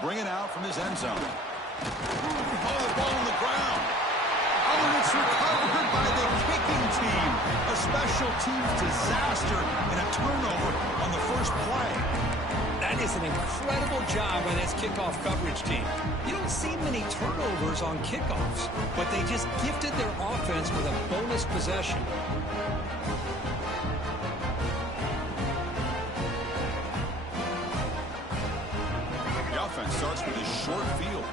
bring it out from his end zone. Oh, the ball on the ground. Oh, and it's recovered by the kicking team. A special teams disaster and a turnover on the first play. That is an incredible job by this kickoff coverage team. You don't see many turnovers on kickoffs, but they just gifted their offense with a bonus possession. The offense starts with a short field.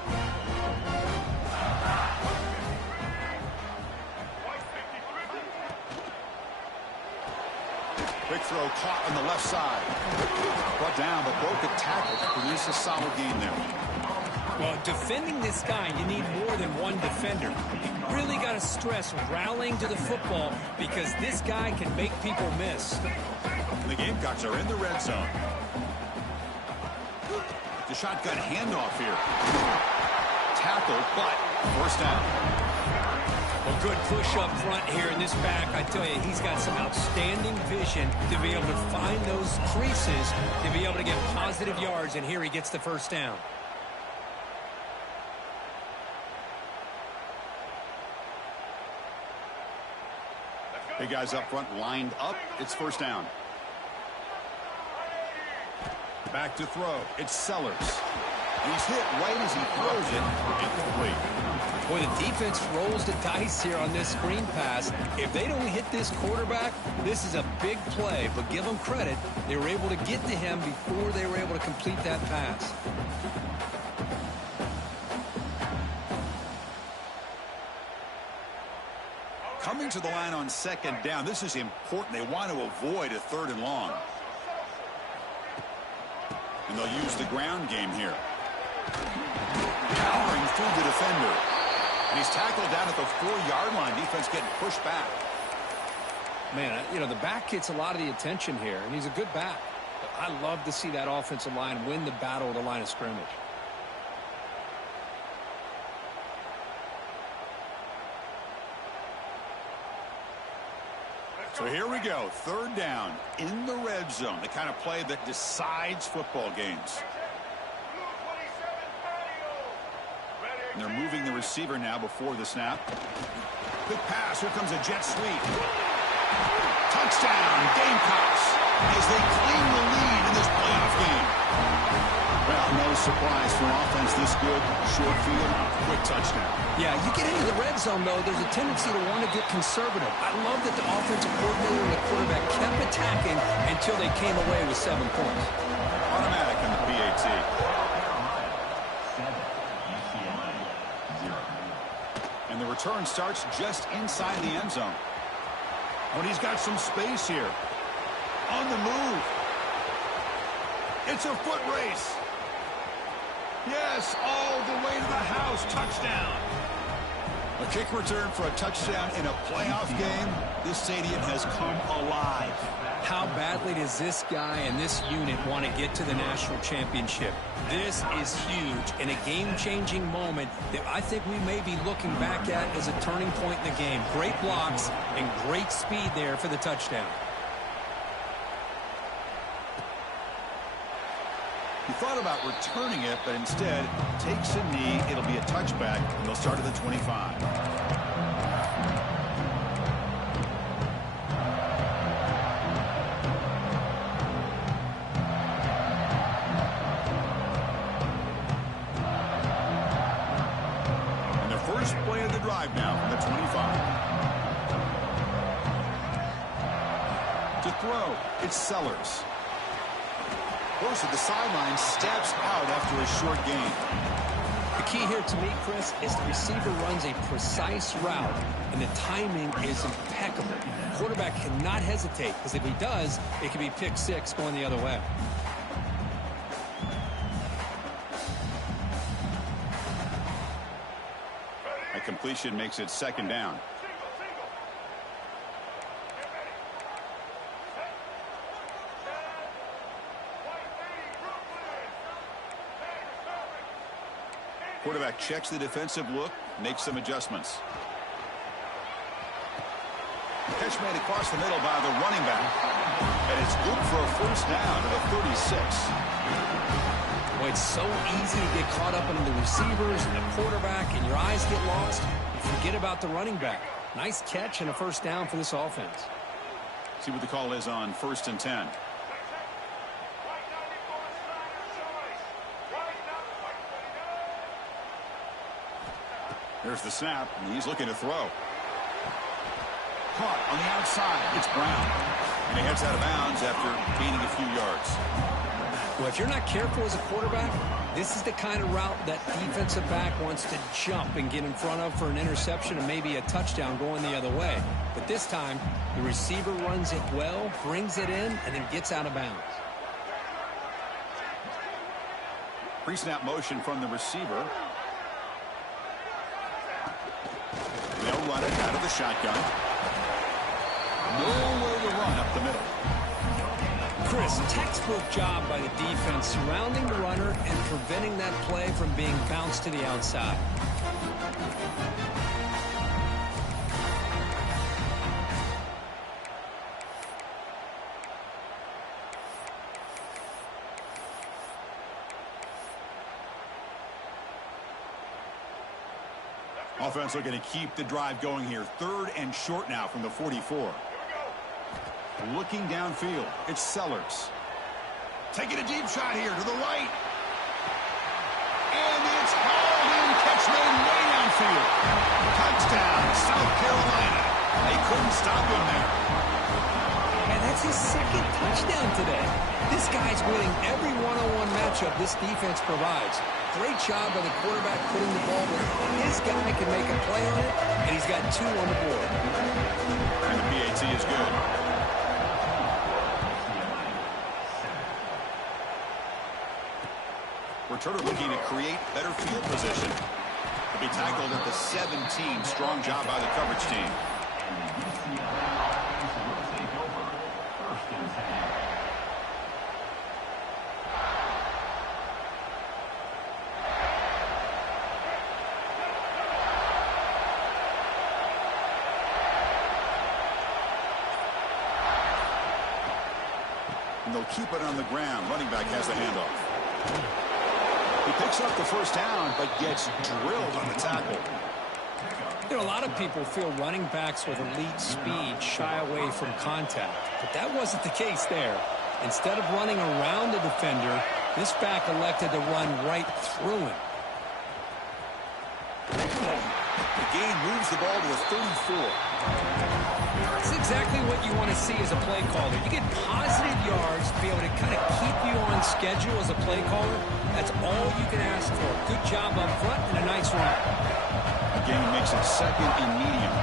Quick throw caught on the left side. Brought down, but broke a tackle to produce a solid game there. Well, defending this guy, you need more than one defender. You really got to stress rallying to the football because this guy can make people miss. And the Gamecocks are in the red zone. The shotgun handoff here. Tackle, but first down. A good push up front here in this back. I tell you, he's got some outstanding vision to be able to find those creases, to be able to get positive yards, and here he gets the first down. Big guys up front lined up. It's first down. Back to throw. It's Sellers. And he's hit right as he throws it. Incomplete. Boy, the defense rolls the dice here on this screen pass. If they don't hit this quarterback, this is a big play. But give them credit. They were able to get to him before they were able to complete that pass. Coming to the line on second down. This is important. They want to avoid a third and long. And they'll use the ground game here. Powering through the defender. And he's tackled down at the 4-yard line. Defense getting pushed back. Man, you know, the back gets a lot of the attention here, and he's a good back. But I love to see that offensive line win the battle at the line of scrimmage. So here we go. Third down in the red zone. The kind of play that decides football games. And they're moving the receiver now before the snap. Quick pass. Here comes a jet sweep. Touchdown, Gamecocks, as they claim the lead in this playoff game. Well, no surprise for offense this good. Short field, quick touchdown. Yeah, you get into the red zone, though, there's a tendency to want to get conservative. I love that the offensive coordinator and the quarterback kept attacking until they came away with 7 points. Automatic on the PAT. And the return starts just inside the end zone. When he's got some space here. On the move. It's a foot race. Yes, all the way to the house. Touchdown. A kick return for a touchdown in a playoff game. This stadium has come alive. How badly does this guy and this unit want to get to the national championship? This is huge and a game-changing moment that I think we may be looking back at as a turning point in the game. Great blocks and great speed there for the touchdown. He thought about returning it, but instead takes a knee. It'll be a touchback, and they'll start at the 25. And the first play of the drive now from the 25. To throw, it's Sellers. Goes to the sideline, steps out after a short gain. The key here to me, Chris, is the receiver runs a precise route, and the timing is impeccable. The quarterback cannot hesitate, because if he does, it can be pick six going the other way. A completion makes it second down. Quarterback checks the defensive look, makes some adjustments. Catch made across the middle by the running back. And it's good for a first down at the 36. Well, it's so easy to get caught up in the receivers and the quarterback, and your eyes get lost. You forget about the running back. Nice catch and a first down for this offense. See what the call is on 1st and 10. There's the snap, and he's looking to throw. Caught on the outside. It's Brown. And he heads out of bounds after gaining a few yards. Well, if you're not careful as a quarterback, this is the kind of route that defensive back wants to jump and get in front of for an interception and maybe a touchdown going the other way. But this time, the receiver runs it well, brings it in, and then gets out of bounds. Pre-snap motion from the receiver. They'll run it out of the shotgun. Nowhere to run up the middle. Chris, textbook job by the defense surrounding the runner and preventing that play from being bounced to the outside. Offense looking to keep the drive going here. 3rd and short now from the 44. Looking downfield, it's Sellers. Taking a deep shot here to the right. And it's hauled in, catch made way downfield. Touchdown, South Carolina. They couldn't stop him there. And that's his 2nd touchdown today. This guy's winning every one-on-one matchup this defense provides. Great job by the quarterback putting the ball where his guy can make a play on it, and he's got 2 on the board. And the PAT is good. Returner looking to create better field position. To be tackled at the 17. Strong job by the coverage team. And they'll keep it on the ground. Running back has the handoff. He picks up the first down, but gets drilled on the tackle. You know, a lot of people feel running backs with elite speed shy away from contact, but that wasn't the case there. Instead of running around the defender, this back elected to run right through him. The gain moves the ball to the 34. That's exactly what you want to see as a play caller. You get positive yards to be able to kind of keep you on schedule as a play caller. That's all you can ask for. Good job up front and a nice run. The gain makes it 2nd and medium.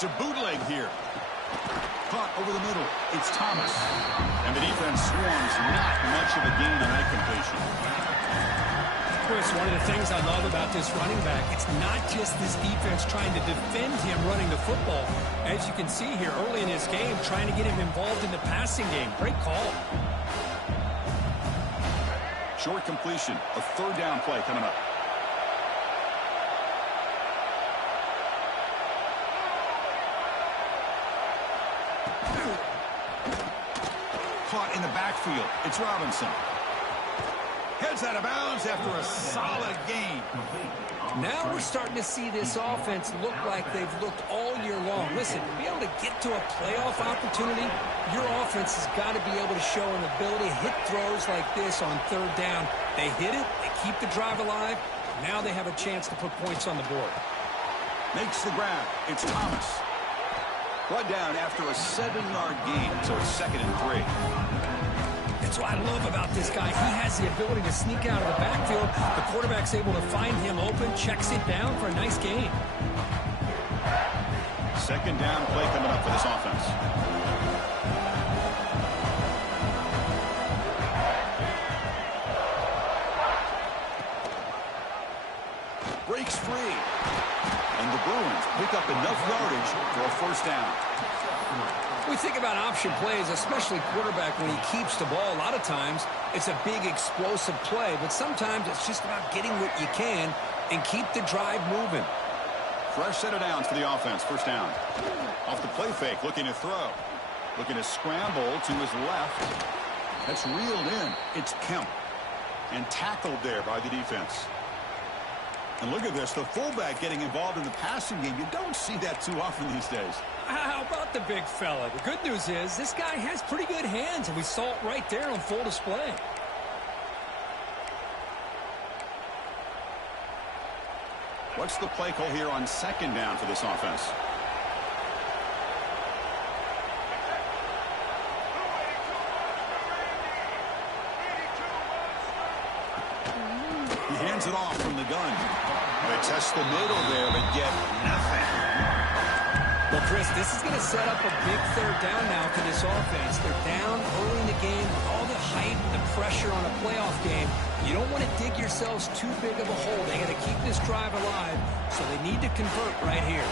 To bootleg here. Caught over the middle. It's Thomas. And the defense swarms. Not much of a gain on that completion. Chris, one of the things I love about this running back, it's not just this defense trying to defend him running the football. As you can see here early in this game, trying to get him involved in the passing game. Great call. Short completion. A 3rd down play coming up. Caught in the backfield. It's Robinson. Heads out of bounds after a solid gain. Now we're starting to see this offense look like they've looked all year long. Listen, to be able to get to a playoff opportunity, your offense has got to be able to show an ability to hit throws like this on 3rd down. They hit it, they keep the drive alive. Now they have a chance to put points on the board. Makes the grab. It's Thomas. Brought down after a 7-yard gain, so it's 2nd and 3. That's what I love about this guy. He has the ability to sneak out of the backfield. The quarterback's able to find him open, checks it down for a nice gain. 2nd down play coming up for this offense. Breaks free. And the Bruins pick up enough yardage for a 1st down. We think about option plays, especially quarterback when he keeps the ball. A lot of times it's a big explosive play, but sometimes it's just about getting what you can and keep the drive moving. Fresh set of downs for the offense. First down. Off the play fake, looking to throw. Looking to scramble to his left. That's reeled in. It's Kemp. And tackled there by the defense. And look at this, the fullback getting involved in the passing game. You don't see that too often these days. How about the big fella? The good news is this guy has pretty good hands, and we saw it right there on full display. What's the play call here on second down for this offense? He hands it off from the gun. They test the middle there, but get nothing. Well, Chris, this is going to set up a big third down now for this offense. They're down early in the game. All the hype, the pressure on a playoff game. You don't want to dig yourselves too big of a hole. They got to keep this drive alive, so they need to convert right here.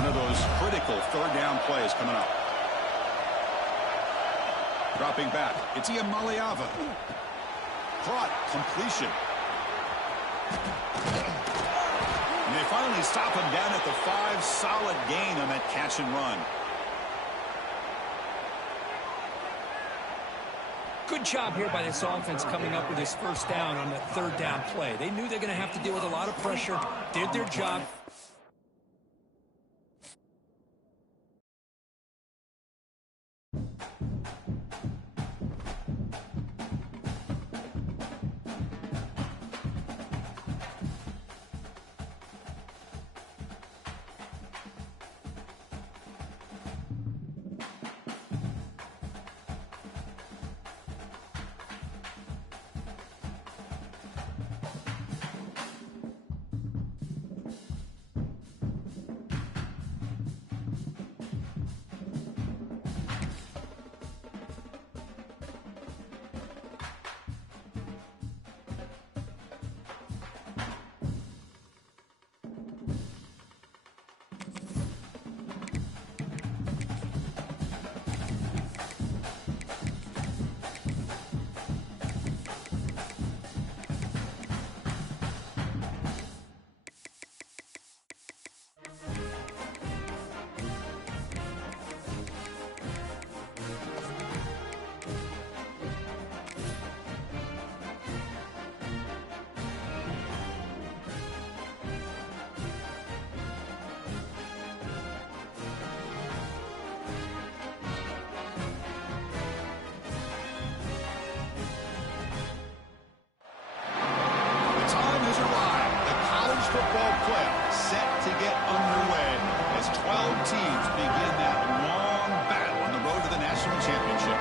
One of those critical third down plays coming up. Dropping back. It's Ian Maliava. Caught. Completion. And they finally stop him down at the 5. Solid gain on that catch and run. Good job here by this offense coming up with this first down on the third down play. They knew they're going to have to deal with a lot of pressure, did their job. Football playoff set to get underway as 12 teams begin that long battle on the road to the national championship.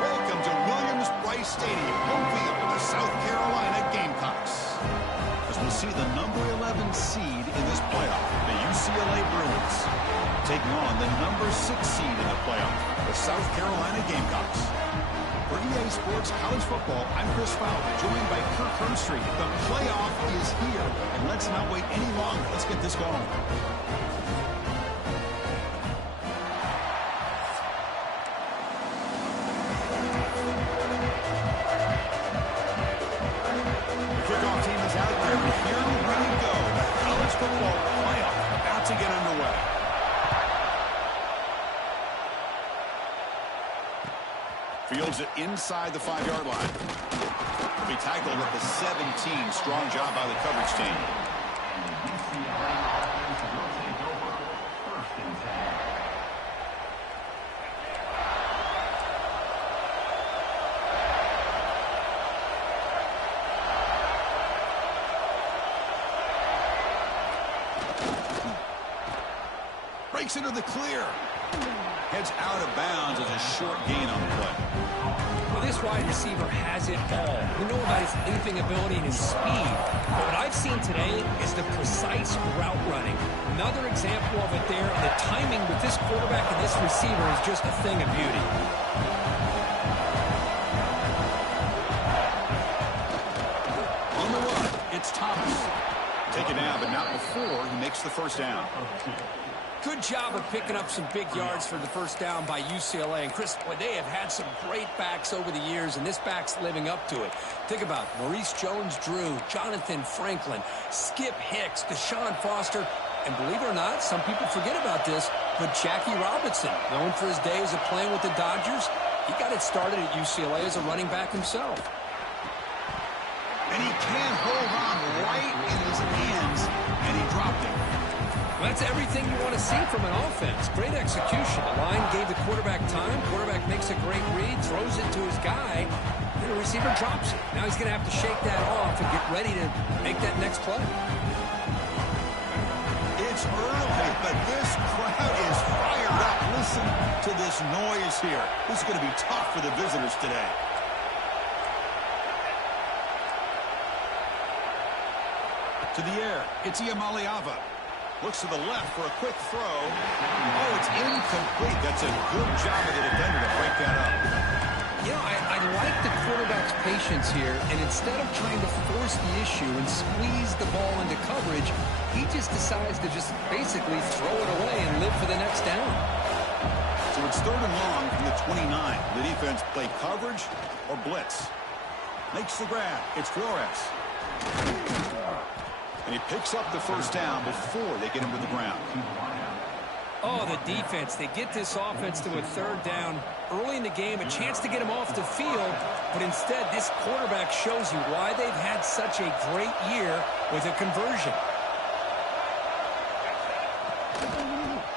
Welcome to Williams-Brice Stadium, home field of the South Carolina Gamecocks. As we'll see the number 11 seed in this playoff, the UCLA Bruins, taking on the number 6 seed in the playoff, the South Carolina Gamecocks. For EA Sports College Football, I'm Chris Fowler, joined by Kirk Herbstreit. The playoff is here, and let's not wait any longer. Let's get this going. The kickoff team is out there, and here we go. The college football playoff about to get underway. Fields it inside the 5-yard line. Will be tackled at the 17. Strong job by the coverage team. Breaks into the clear. Heads out of bounds as a short gain on the play. Well, this wide receiver has it all. We know about his leaping ability and his speed. But what I've seen today is the precise route running. Another example of it there. The timing with this quarterback and this receiver is just a thing of beauty. On the run, it's Thomas. Taken down, but not before he makes the first down. Good job of picking up some big yards for the first down by UCLA. And, Chris, boy, they have had some great backs over the years, and this back's living up to it. Think about Maurice Jones-Drew, Jonathan Franklin, Skip Hicks, Deshaun Foster, and believe it or not, some people forget about this, but Jackie Robinson, known for his days of playing with the Dodgers, he got it started at UCLA as a running back himself. And he can't hold on right in his hands, and he dropped it. Well, that's everything you want to see from an offense. Great execution. The line gave the quarterback time. Quarterback makes a great read, throws it to his guy, and the receiver drops it. Now he's going to have to shake that off and get ready to make that next play. It's early, but this crowd is fired up. Listen to this noise here. This is going to be tough for the visitors today. To the air, it's Iamaleava. Looks to the left for a quick throw. Oh, it's incomplete. That's a good job of the defender to break that up. You know, I like the quarterback's patience here, and instead of trying to force the issue and squeeze the ball into coverage, he just decides to just basically throw it away and live for the next down. So it's 3rd and long from the 29. The defense play coverage or blitz. Makes the grab. It's Flores. And he picks up the first down before they get him to the ground. Oh, the defense. They get this offense to a 3rd down early in the game, a chance to get him off the field, but instead this quarterback shows you why they've had such a great year with a conversion.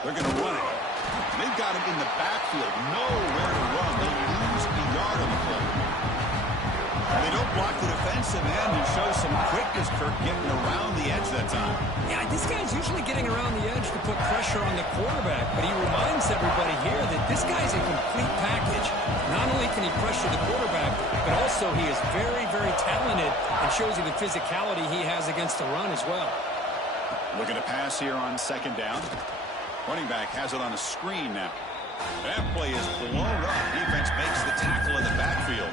They're going to run it. They've got him in the backfield. Nowhere to run. They lose a yard on the play. And they don't block the defensive end and show some quickness, Kirk, getting around the edge that time. Yeah, this guy's usually getting around the edge to put pressure on the quarterback, but he reminds everybody here that this guy's a complete package. Not only can he pressure the quarterback, but also he is very, very talented and shows you the physicality he has against the run as well. Looking to pass here on 2nd down. Running back has it on a screen now. That play is blown up. Defense makes the tackle in the backfield.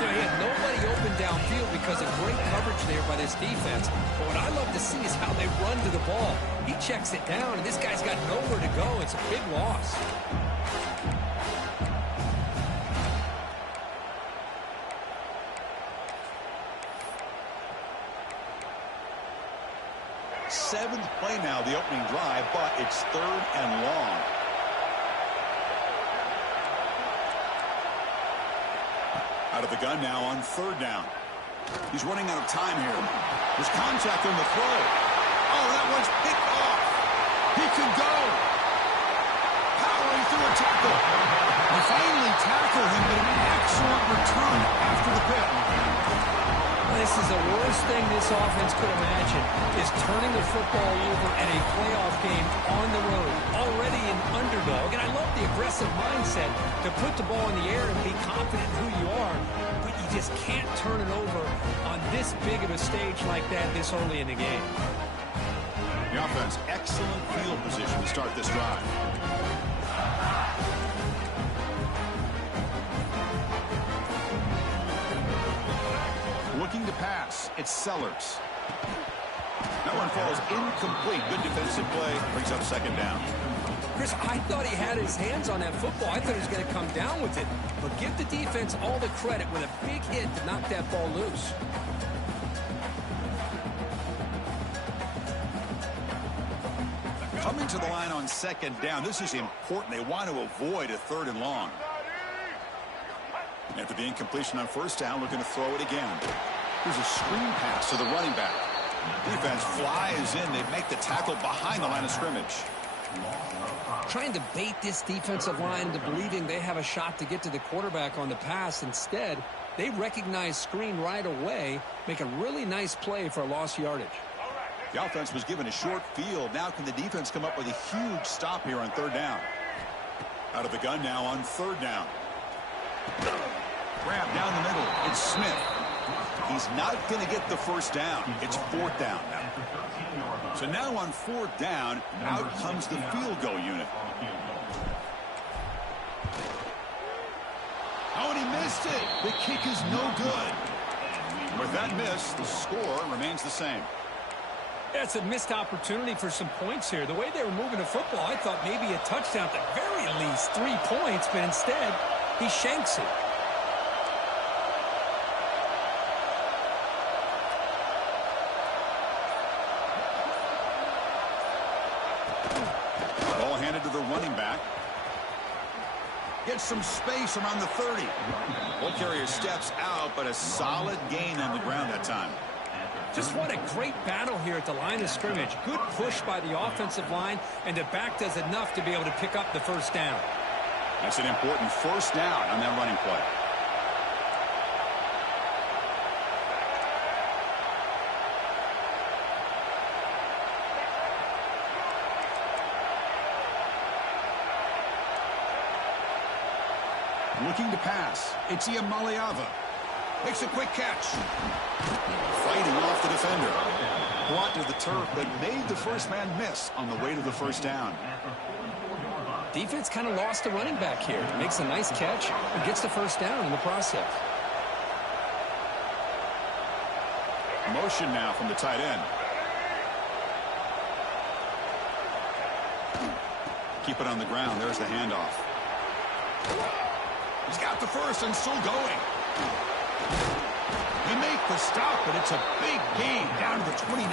You know, he had nobody open downfield because of great coverage there by this defense. But what I love to see is how they run to the ball. He checks it down, and this guy's got nowhere to go. It's a big loss. Seventh play now, the opening drive, but it's 3rd and long. Out of the gun now on 3rd down. He's running out of time here. There's contact on the throw. Oh, that one's picked off. He could go. Powering through a tackle. They finally tackle him, but an excellent return after the pick. This is the worst thing this offense could imagine, is turning the football over in a playoff game on the road, already an underdog. And I love the aggressive mindset to put the ball in the air and be confident in who you are, but you just can't turn it over on this big of a stage like that this early in the game. The offense, excellent field position to start this drive. Looking to pass. It's Sellers. That one falls incomplete. Good defensive play. Brings up 2nd down. Chris, I thought he had his hands on that football. I thought he was going to come down with it. But give the defense all the credit with a big hit to knock that ball loose. Coming to the line on 2nd down. This is important. They want to avoid a 3rd and long. After the incompletion on 1st down, looking to throw it again. Here's a screen pass to the running back. Defense flies in. They make the tackle behind the line of scrimmage. Trying to bait this defensive line into believing they have a shot to get to the quarterback on the pass. Instead, they recognize screen right away, make a really nice play for a lost yardage. The offense was given a short field. Now can the defense come up with a huge stop here on 3rd down? Out of the gun now on 3rd down. Grab down the middle. It's Smith. He's not going to get the first down. It's 4th down now. So now on 4th down, out comes the field goal unit. Oh, and he missed it. The kick is no good. With that miss, the score remains the same. That's a missed opportunity for some points here. The way they were moving the football, I thought maybe a touchdown at the very least, 3 points, but instead, he shanks it. Ball handed to the running back. Gets some space around the 30. Ball carrier steps out, but a solid gain on the ground that time. Just what a great battle here at the line of scrimmage. Good push by the offensive line, and the back does enough to be able to pick up the first down. That's an important first down on that running play. Looking to pass. It's Iamaleava. Makes a quick catch. Fighting off the defender. Brought to the turf, but made the first man miss on the way to the first down. Defense kind of lost the running back here. Makes a nice catch and gets the first down in the process. Motion now from the tight end. Keep it on the ground. There's the handoff. He's got the first and still going. They make the stop, but it's a big gain down to the 29.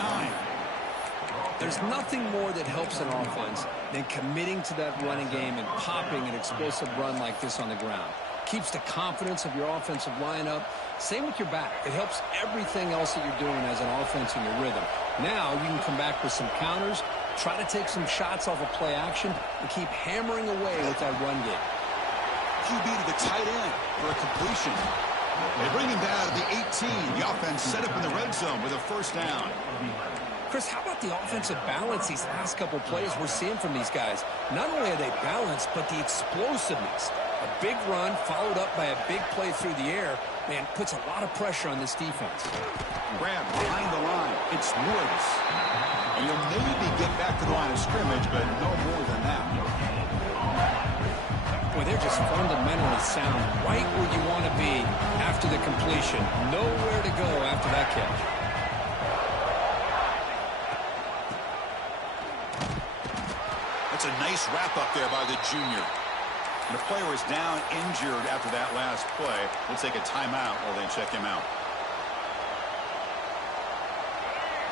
There's nothing more that helps an offense than committing to that running game and popping an explosive run like this on the ground. Keeps the confidence of your offensive lineup. Same with your back. It helps everything else that you're doing as an offense in your rhythm. Now you can come back with some counters, try to take some shots off of play action, and keep hammering away with that run game. QB to the tight end for a completion. They bring him down to the 18. The offense set up in the red zone with a first down. Chris, how about the offensive balance these last couple plays we're seeing from these guys? Not only are they balanced, but the explosiveness. A big run followed up by a big play through the air, man, puts a lot of pressure on this defense. Grab behind the line. It's Woods. And he'll maybe get back to the line of scrimmage, but no more than that. Boy, they're just fundamentally sound right where you want to be after the completion. Nowhere to go after that catch. That's a nice wrap up there by the junior. The player is down injured after that last play. We'll take a timeout while they check him out.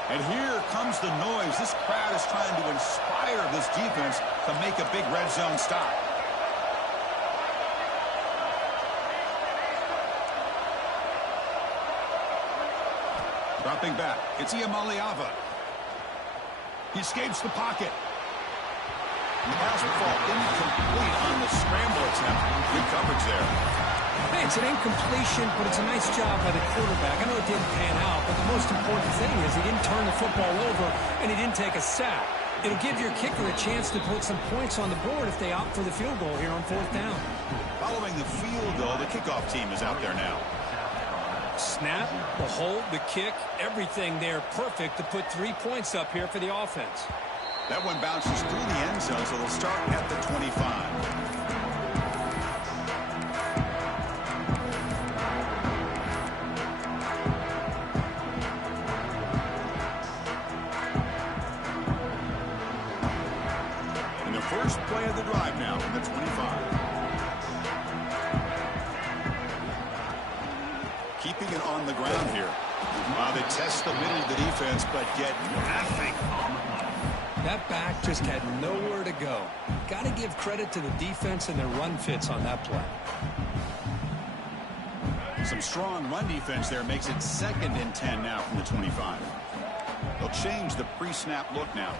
And here comes the noise. This crowd is trying to inspire this defense to make a big red zone stop. Dropping back. It's Iamaleava. He escapes the pocket. The pass will fall incomplete on the scramble attempt. Good coverage there. Hey, it's an incompletion, but it's a nice job by the quarterback. I know it didn't pan out, but the most important thing is he didn't turn the football over and he didn't take a sack. It'll give your kicker a chance to put some points on the board if they opt for the field goal here on fourth down. Following the field goal, the kickoff team is out there now. Snap, the hold, the kick, everything there perfect to put 3 points up here for the offense. That one bounces through the end zone, so they'll start at the 25. And the first play of the drive now from the 25. Keeping it on the ground here. They test the middle of the defense, but get nothing. That back just had nowhere to go. Got to give credit to the defense and their run fits on that play. Some strong run defense there makes it 2nd and 10 now from the 25. They'll change the pre-snap look now.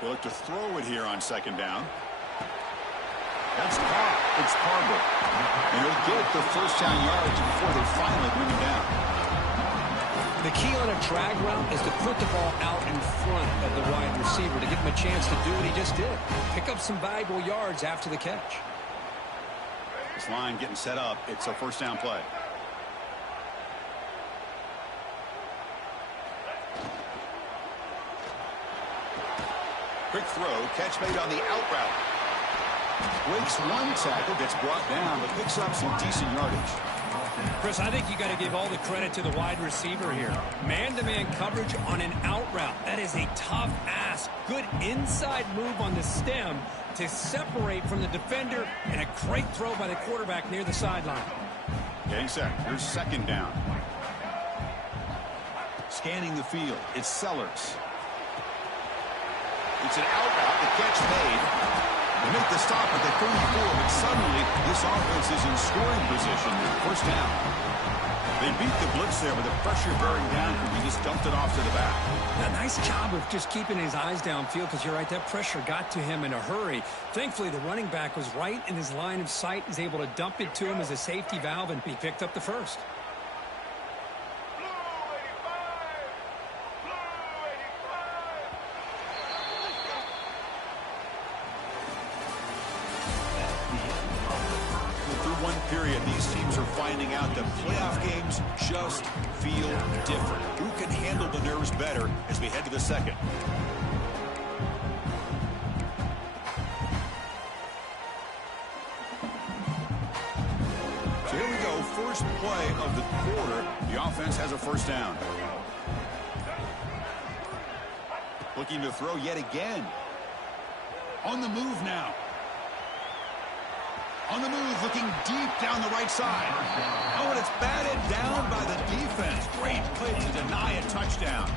They'll look to throw it here on 2nd down. That's caught. It's Carver. And he'll get the first down yards before they finally bring him down. The key on a drag route is to put the ball out in front of the wide receiver to give him a chance to do what he just did. Pick up some valuable yards after the catch. This line getting set up. It's a first down play. Quick throw. Catch made on the out route. Breaks one tackle, gets brought down, but picks up some decent yardage. Chris, I think you got to give all the credit to the wide receiver here. Man-to-man coverage on an out route. That is a tough ask. Good inside move on the stem to separate from the defender, and a great throw by the quarterback near the sideline. Getting set. Here's second down. Scanning the field. It's Sellers. It's an out route. The catch made. They make the stop at the 34, but suddenly this offense is in scoring position. First down. They beat the blitz there with the pressure bearing down, and he just dumped it off to the back. A nice job of just keeping his eyes downfield, because you're right, that pressure got to him in a hurry. Thankfully, the running back was right in his line of sight. He's able to dump it to him as a safety valve, and he picked up the first. Period. These teams are finding out that playoff games just feel different. Who can handle the nerves better as we head to the second? So here we go. First play of the quarter. The offense has a first down. Looking to throw yet again. On the move now. On the move, looking deep down the right side. Oh, and it's batted down by the defense. Great play to deny a touchdown.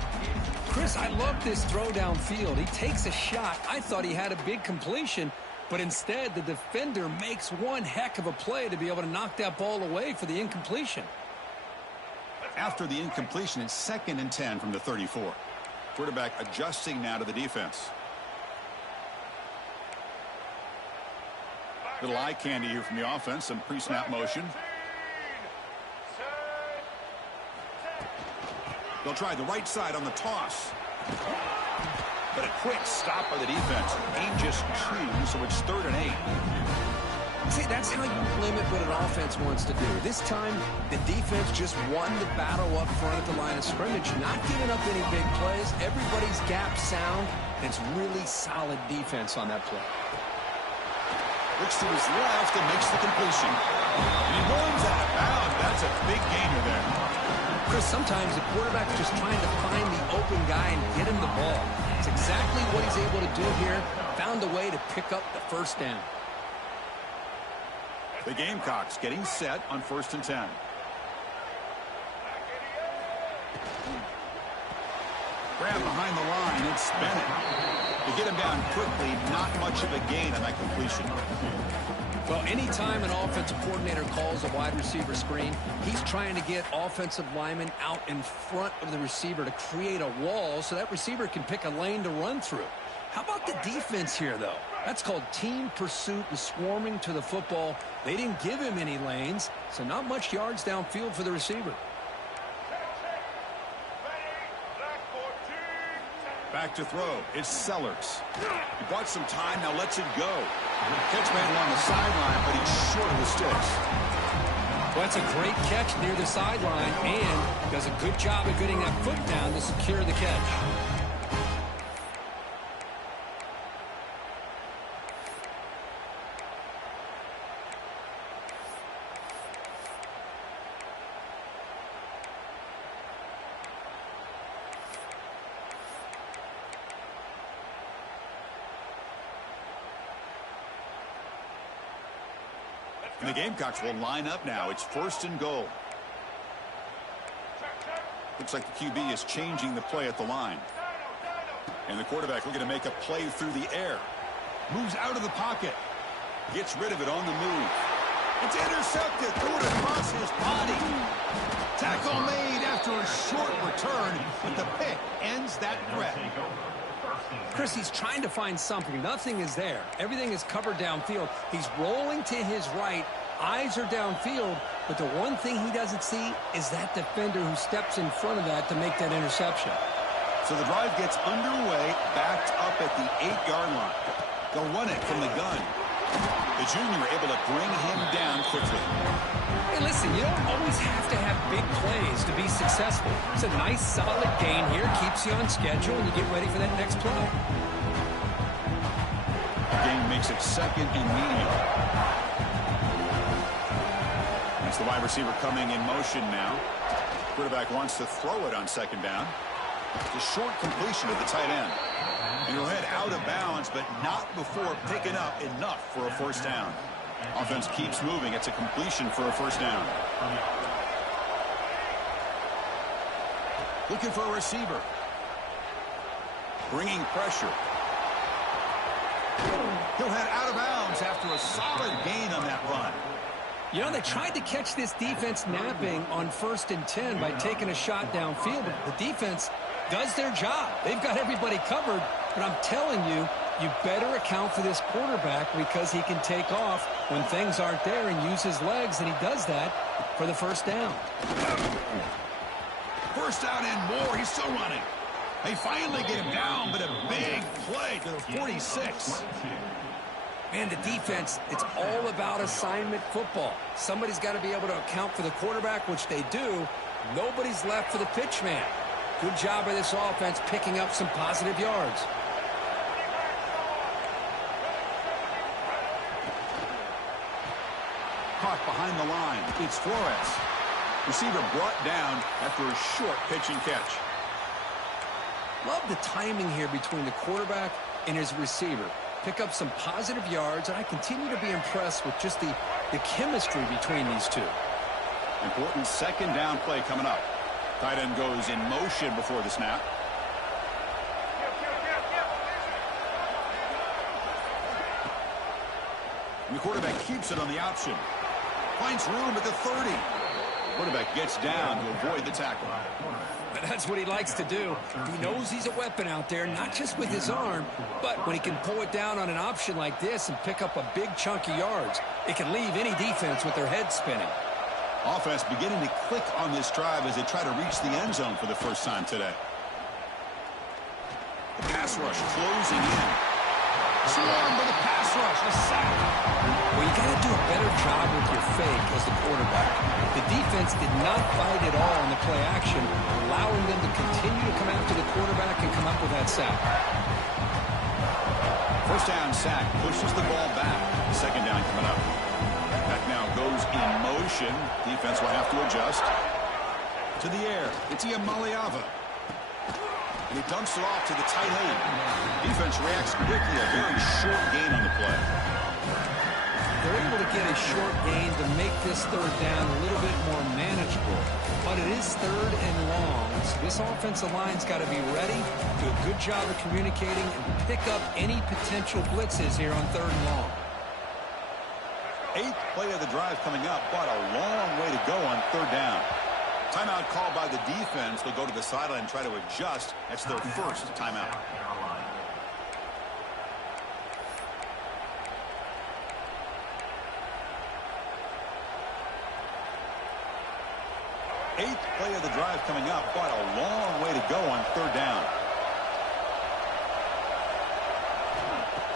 Chris, I love this throw downfield. He takes a shot. I thought he had a big completion, but instead the defender makes one heck of a play to be able to knock that ball away for the incompletion. After the incompletion, it's 2nd and 10 from the 34. Quarterback adjusting now to the defense. Little eye candy here from the offense. Some pre-snap motion. They'll try the right side on the toss. But a quick stop by the defense. Aim just 2, so it's 3rd and 8. See, that's how you limit what an offense wants to do. This time, the defense just won the battle up front at the line of scrimmage, not giving up any big plays. Everybody's gap sound, and it's really solid defense on that play. Looks to his left and makes the completion. And he runs out of bounds. That's a big gainer there. Chris, sometimes the quarterback's just trying to find the open guy and get him the ball. It's exactly what he's able to do here. Found a way to pick up the first down. The Gamecocks getting set on 1st and 10. Grab behind the line. It's Bennett. To get him down quickly, not much of a gain on that completion. Well, anytime an offensive coordinator calls a wide receiver screen, he's trying to get offensive linemen out in front of the receiver to create a wall so that receiver can pick a lane to run through. How about the defense here, though? That's called team pursuit and swarming to the football. They didn't give him any lanes, so not much yards downfield for the receiver. Back to throw. It's Sellers. He bought some time, now lets it go. Catch made along the sideline, but he's short of the sticks. Well, that's a great catch near the sideline, and does a good job of getting that foot down to secure the catch. And the Gamecocks will line up now. It's 1st and goal. Looks like the QB is changing the play at the line. And the quarterback looking to make a play through the air. Moves out of the pocket. Gets rid of it on the move. It's intercepted. Threw it across his body. Tackle made after a short return, but the pick ends that threat. Chris, he's trying to find something. Nothing is there. Everything is covered downfield. He's rolling to his right. Eyes are downfield. But the one thing he doesn't see is that defender who steps in front of that to make that interception. So the drive gets underway, backed up at the 8-yard line. They'll run it from the gun. The junior able to bring him down quickly. Hey, listen, you don't always have to have big plays to be successful. It's a nice, solid gain here. Keeps you on schedule, and you get ready for that next play. The game makes it 2nd and medium. It's the wide receiver coming in motion now. Quarterback wants to throw it on second down. It's a short completion to the tight end. And he'll head out of bounds, but not before picking up enough for a first down. Offense keeps moving. It's a completion for a first down. Looking for a receiver. Bringing pressure. He'll head out of bounds after a solid gain on that run. You know, they tried to catch this defense napping on 1st and 10 by taking a shot downfield. But the defense does their job. They've got everybody covered. But I'm telling you, you better account for this quarterback because he can take off when things aren't there and use his legs, and he does that for the first down. First down and more. He's still running. They finally get him down, but a big play to the 46. Man, the defense, it's all about assignment football. Somebody's got to be able to account for the quarterback, which they do. Nobody's left for the pitch man. Good job by this offense picking up some positive yards. Caught behind the line. It's Flores. Receiver brought down after a short pitch and catch. Love the timing here between the quarterback and his receiver. Pick up some positive yards, and I continue to be impressed with just the chemistry between these two. Important second down play coming up. Tight end goes in motion before the snap. And the quarterback keeps it on the option. Finds room at the 30. Quarterback gets down to avoid the tackle. But that's what he likes to do. He knows he's a weapon out there, not just with his arm, but when he can pull it down on an option like this and pick up a big chunk of yards, it can leave any defense with their head spinning. Offense beginning to click on this drive as they try to reach the end zone for the first time today. The pass rush closing in. Swarmed by the pass rush. A sack. Well, you got to do a better job with your fake as the quarterback. The defense did not fight at all in the play action, allowing them to continue to come after the quarterback and come up with that sack. First down sack pushes the ball back. Second down coming up. Back now goes in motion. Defense will have to adjust. To the air. It's Iamaleava. And he dumps it off to the tight end. Defense reacts quickly. A very short gain on the play. They're able to get a short gain to make this third down a little bit more manageable. But it is third and long. So this offensive line's got to be ready, do a good job of communicating, and pick up any potential blitzes here on third and long. 8th play of the drive coming up, but a long way to go on third down. Timeout called by the defense. They'll go to the sideline and try to adjust. That's their first timeout. Eighth play of the drive coming up, but a long way to go on third down.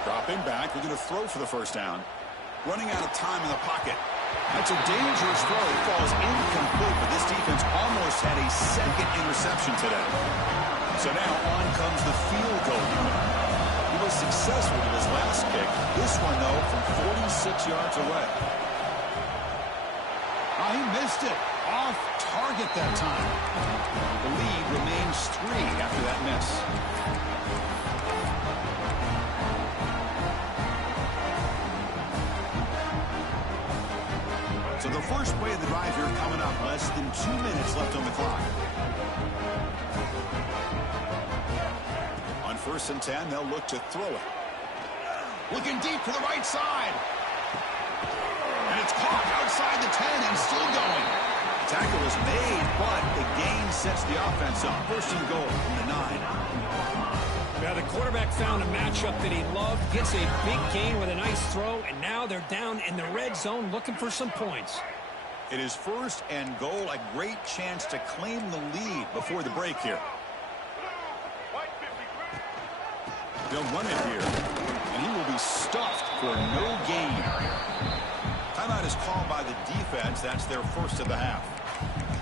Dropping back, looking to throw for the first down. Running out of time in the pocket. That's a dangerous throw. It falls incomplete, but this defense almost had a second interception today. So now on comes the field goal unit. He was successful with his last kick. This one, though, from 46 yards away. Oh, he missed it. Off target that time. The lead remains 3 after that miss. So the first play of the drive here coming up. Less than 2 minutes left on the clock. On 1st and 10, they'll look to throw it. Looking deep to the right side. And it's caught outside the 10 and still going. The tackle is made, but the gain sets the offense up. 1st and goal from the 9. Yeah, the quarterback found a matchup that he loved, gets a big gain with a nice throw, and now they're down in the red zone looking for some points. It is 1st and goal, a great chance to claim the lead before the break here. They'll run it here, and he will be stuffed for no gain. Timeout is called by the defense. That's their first of the half.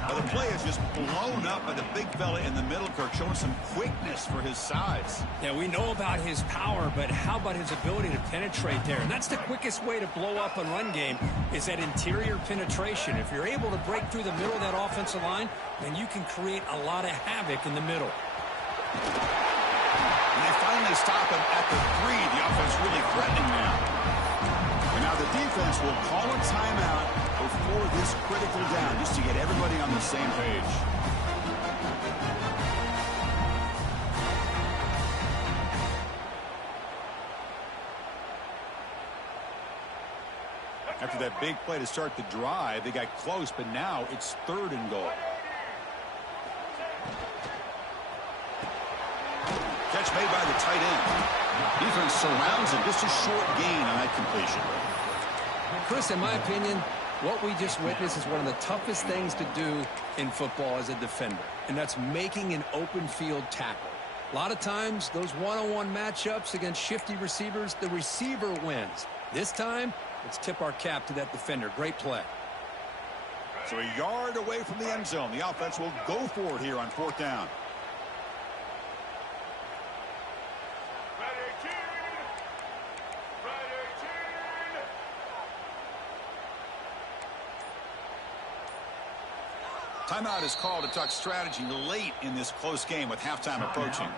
Well, the play is just blown up by the big fella in the middle, Kirk, showing some quickness for his size. Yeah, we know about his power, but how about his ability to penetrate there? And that's the quickest way to blow up a run game, is that interior penetration. If you're able to break through the middle of that offensive line, then you can create a lot of havoc in the middle. And they finally stop him at the 3. The offense really threatening now. And now the defense will call a timeout before this critical down, just to get everybody on the same page. After that big play to start the drive, they got close, but now it's 3rd and goal. Catch made by the tight end. Defense surrounds him. Just a short gain on that completion. Chris, in my opinion, what we just witnessed is one of the toughest things to do in football as a defender, and that's making an open field tackle. A lot of times, those one-on-one matchups against shifty receivers, the receiver wins. This time, let's tip our cap to that defender. Great play. So a yard away from the end zone. The offense will go for it here on 4th down. Timeout is called to talk strategy late in this close game with halftime approaching.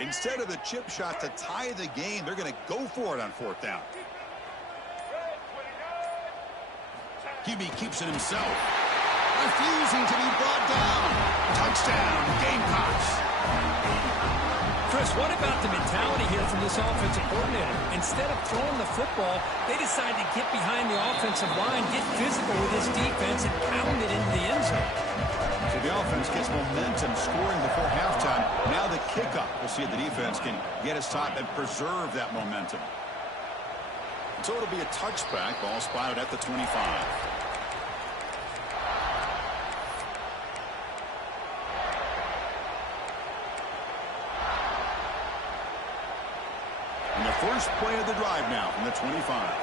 Instead of the chip shot to tie the game, they're going to go for it on 4th down. QB keeps it himself. Refusing to be brought down. Touchdown, Gamecocks. Chris, what about the mentality here from this offensive coordinator? Instead of throwing the football, they decide to get behind the offensive line, get physical with this defense, and pound it into the end zone. So the offense gets momentum, scoring before halftime. Now the kickoff. We'll see if the defense can get a stop and preserve that momentum. So it'll be a touchback. Ball spotted at the 25. And the first play of the drive now from the 25.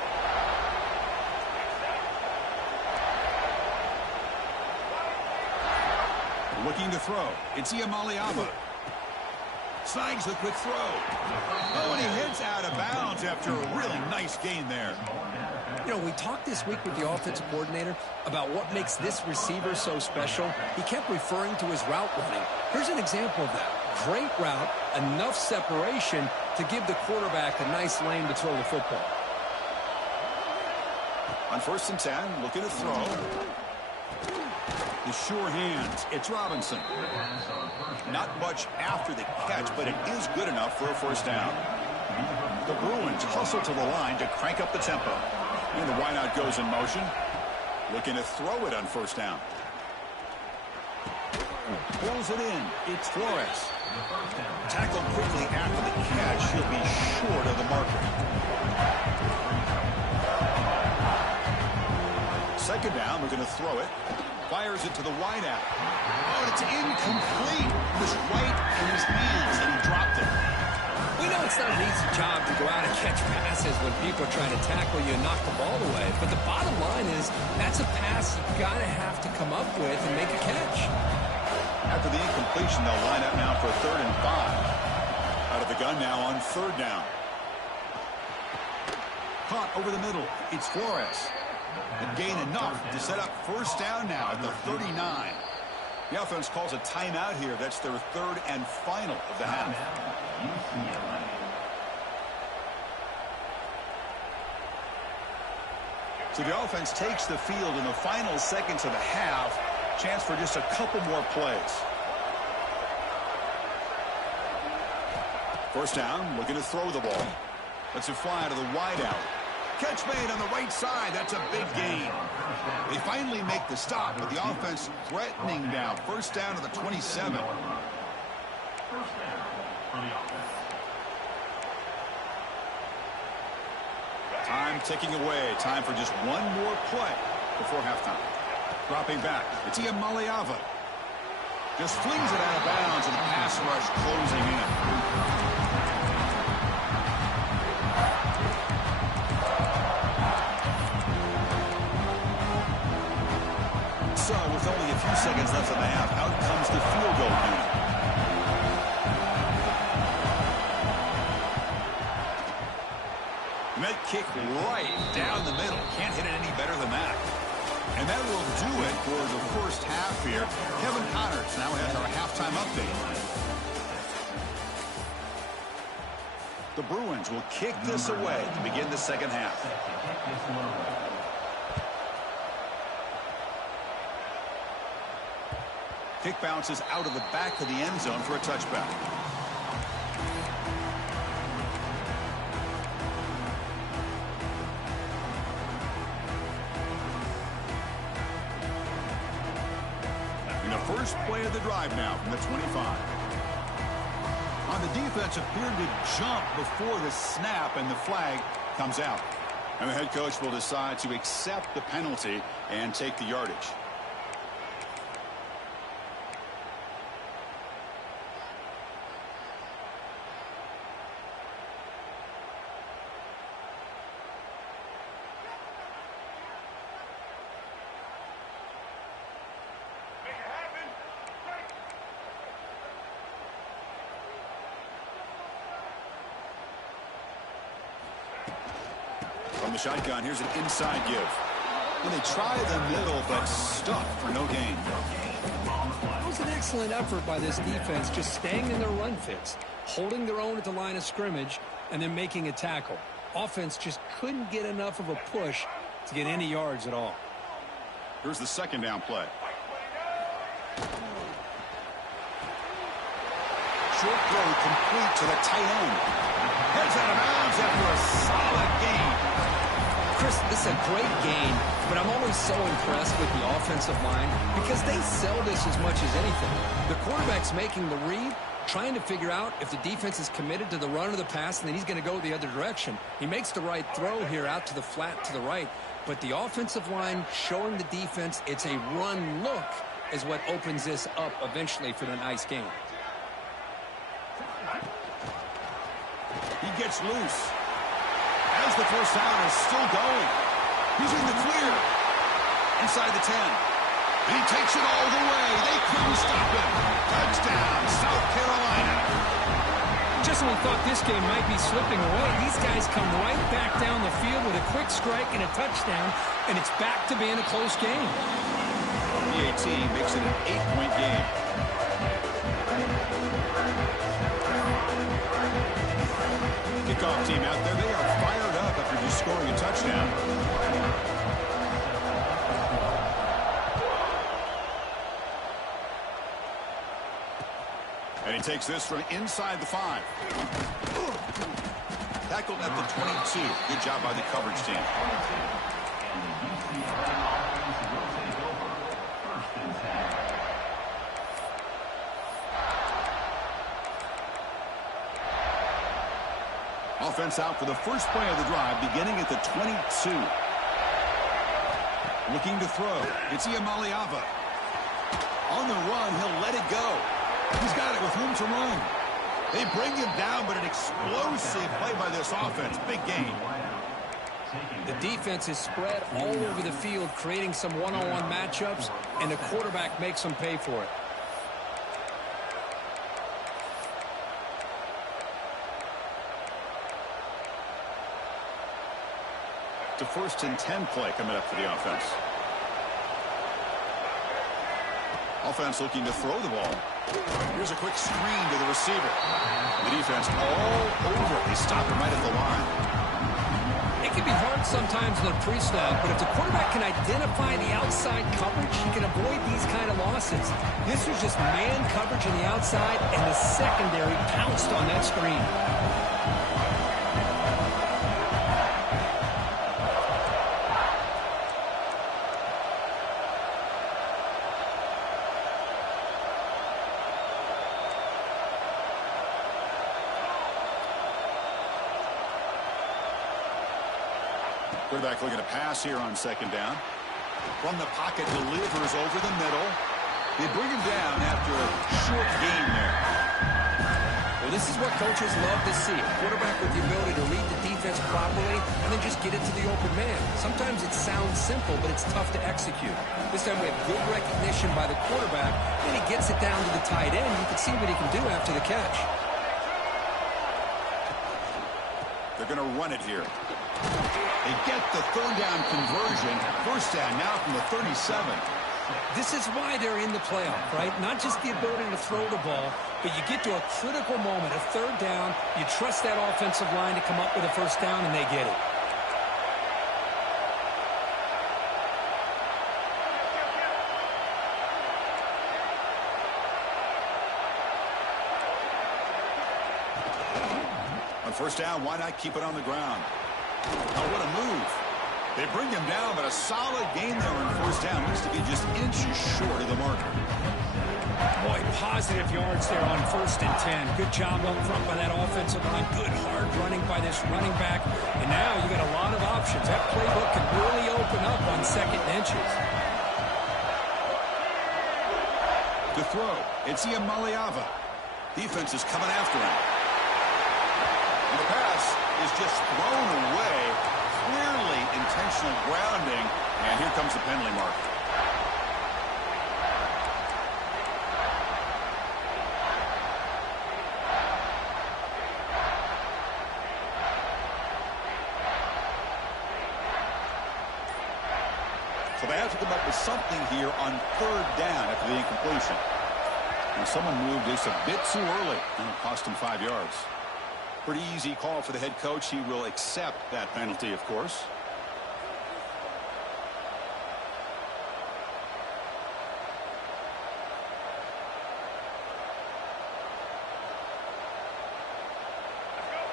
Looking to throw. It's Iamaleava. Snags the quick throw. Oh, and he hits out of bounds after a really nice gain there. You know, we talked this week with the offensive coordinator about what makes this receiver so special. He kept referring to his route running. Here's an example of that. Great route, enough separation to give the quarterback a nice lane to throw the football. On 1st and 10, looking to throw. The sure hands. It's Robinson. Not much after the catch, but it is good enough for a 1st down. The Bruins hustle to the line to crank up the tempo. And the wideout goes in motion. Looking to throw it on 1st down. Pulls it in. It's Flores. Tackled quickly after the catch. He'll be short of the marker. 2nd down. We're going to throw it. Fires it to the wideout. Oh, it's incomplete. It was right in his hands, and he dropped it. We know it's not an easy job to go out and catch passes when people are trying to tackle you and knock the ball away. But the bottom line is that's a pass you've got to have to come up with and make a catch. After the incompletion, they'll line up now for 3rd and 5. Out of the gun now on 3rd down. Caught over the middle. It's Flores. And gain enough to set up 1st down now at the 39. The offense calls a timeout here. That's their 3rd and final of the half. UCLA. So the offense takes the field in the final seconds of the half. Chance for just a couple more plays. 1st down, looking to throw the ball. Lets it fly to the wideout. Catch made on the right side. That's a big gain. They finally make the stop, but the offense threatening now. 1st down to the 27. Time ticking away. Time for just one more play before halftime. Dropping back. It's Maliava. Just flings it out of bounds, and the pass rush closing in. So, with only a few seconds left in the half, out comes the field goal unit. And that kick right down the middle. Can't hit it any better than that. And that will do it for the first half here. Kevin Connors now has our halftime update. The Bruins will kick this away to begin the second half. Kick bounces out of the back of the end zone for a touchback. And the first play of the drive now from the 25. On the defense appeared to jump before the snap, and the flag comes out. And the head coach will decide to accept the penalty and take the yardage. From the shotgun, here's an inside give. And they try the middle, but stuck for no gain. It was an excellent effort by this defense, just staying in their run fits, holding their own at the line of scrimmage, and then making a tackle. Offense just couldn't get enough of a push to get any yards at all. Here's the second down play. Short throw complete to the tight end. Heads out of bounds after a solid gain. Chris, this is a great game, but I'm always so impressed with the offensive line because they sell this as much as anything. The quarterback's making the read, trying to figure out if the defense is committed to the run or the pass, and then he's going to go the other direction. He makes the right throw here out to the flat to the right, but the offensive line showing the defense it's a run look is what opens this up eventually for the nice game. He gets loose. As the first down is still going. He's in the clear. Inside the 10. And he takes it all the way. They couldn't stop him. Touchdown, South Carolina. Just when we thought this game might be slipping away, these guys come right back down the field with a quick strike and a touchdown, and it's back to being a close game. The 18 makes it an 8-point game. Kickoff team out there. They are fired up after just scoring a touchdown. And he takes this from inside the 5. Tackled at the 22. Good job by the coverage team. Offense out for the first play of the drive, beginning at the 22. Looking to throw. It's Maliava. On the run, he'll let it go. He's got it with room to run. They bring him down, but an explosive play by this offense. Big gain. The defense is spread all over the field, creating some one-on-one matchups, and the quarterback makes them pay for it. To 1st and 10 play coming up for the offense. Offense looking to throw the ball. Here's a quick screen to the receiver. The defense all over. They stop him right at the line. It can be hard sometimes in a pre-snap, but if the quarterback can identify the outside coverage, he can avoid these kind of losses. This was just man coverage on the outside, and the secondary pounced on that screen. Quarterback looking to pass here on second down. From the pocket, delivers over the middle. They bring him down after a short gain there. Well, this is what coaches love to see. A quarterback with the ability to read the defense properly and then just get it to the open man. Sometimes it sounds simple, but it's tough to execute. This time we have good recognition by the quarterback, and he gets it down to the tight end. You can see what he can do after the catch. They're going to run it here. They get the third down conversion. First down now from the 37. This is why they're in the playoff, right? Not just the ability to throw the ball, but you get to a critical moment, a third down, you trust that offensive line to come up with a first down, and they get it. On first down, why not keep it on the ground? Oh, what a move. They bring him down, but a solid gain there on first down. Looks to be just inches short of the marker. Boy, positive yards there on 1st and 10. Good job up front by that offensive line. Good hard running by this running back. And now you got a lot of options. That playbook can really open up on 2nd and inches. To throw, it's Iamaleava. Defense is coming after him. And the pass is just thrown away. Clearly intentional grounding. And here comes the penalty mark. So they have to come up with something here on third down after the incompletion. And someone moved this a bit too early, and it cost him 5 yards. Pretty easy call for the head coach. He will accept that penalty, of course.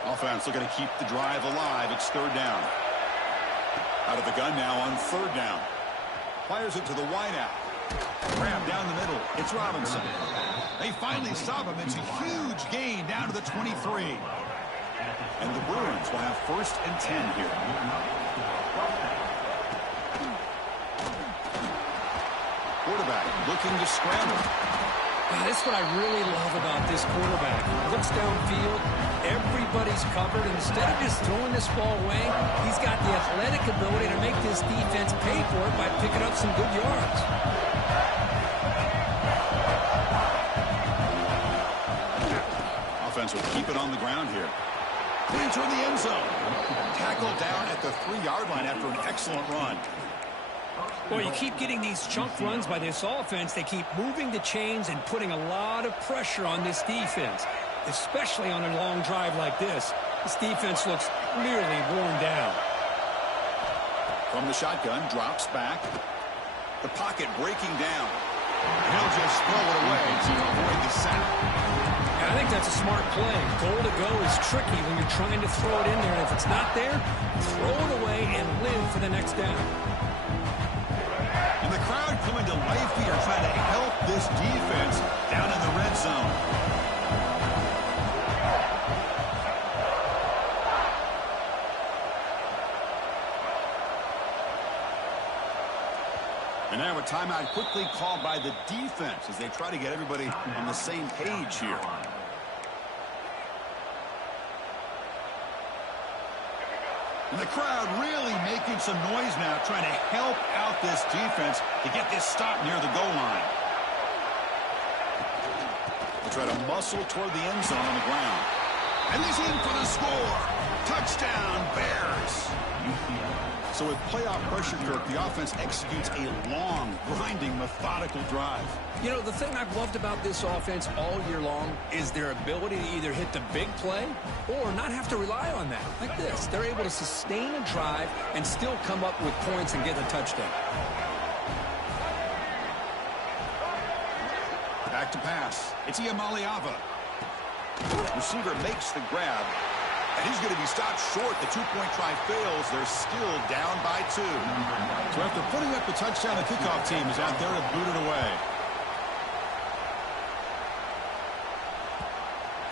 Offense looking to keep the drive alive. It's third down. Out of the gun now on third down. Fires it to the wideout. Grab down the middle. It's Robinson. They finally stop him. It's a huge gain down to the 23. And the Bruins will have 1st and 10 here. Quarterback looking to scramble. This is what I really love about this quarterback. Looks downfield. Everybody's covered. Instead of just throwing this ball away, he's got the athletic ability to make this defense pay for it by picking up some good yards. Offense will keep it on the ground here. Clean toward the end zone. Tackled down at the 3-yard line after an excellent run. Well, you keep getting these chunk runs by this offense. They keep moving the chains and putting a lot of pressure on this defense, especially on a long drive like this. This defense looks clearly worn down. From the shotgun, drops back. The pocket breaking down. He'll just throw it away to avoid the sack. I think that's a smart play. Goal to go is tricky when you're trying to throw it in there. And if it's not there, throw it away and live for the next down. And the crowd coming to life here, trying to help this defense down in the red zone. And now a timeout quickly called by the defense as they try to get everybody on the same page here. And the crowd really making some noise now, trying to help out this defense to get this stop near the goal line. They try to muscle toward the end zone on the ground. And he's in for the score. Touchdown, Bears. So with playoff pressure, Kirk, the offense executes a long, grinding, methodical drive. You know, the thing I've loved about this offense all year long is their ability to either hit the big play or not have to rely on that. Like this, they're able to sustain a drive and still come up with points and get a touchdown. Back to pass. It's Iamaleava. Receiver makes the grab. And he's going to be stopped short. The two-point try fails. They're still down by 2. So after putting up the touchdown, the kickoff team is out there to boot it away.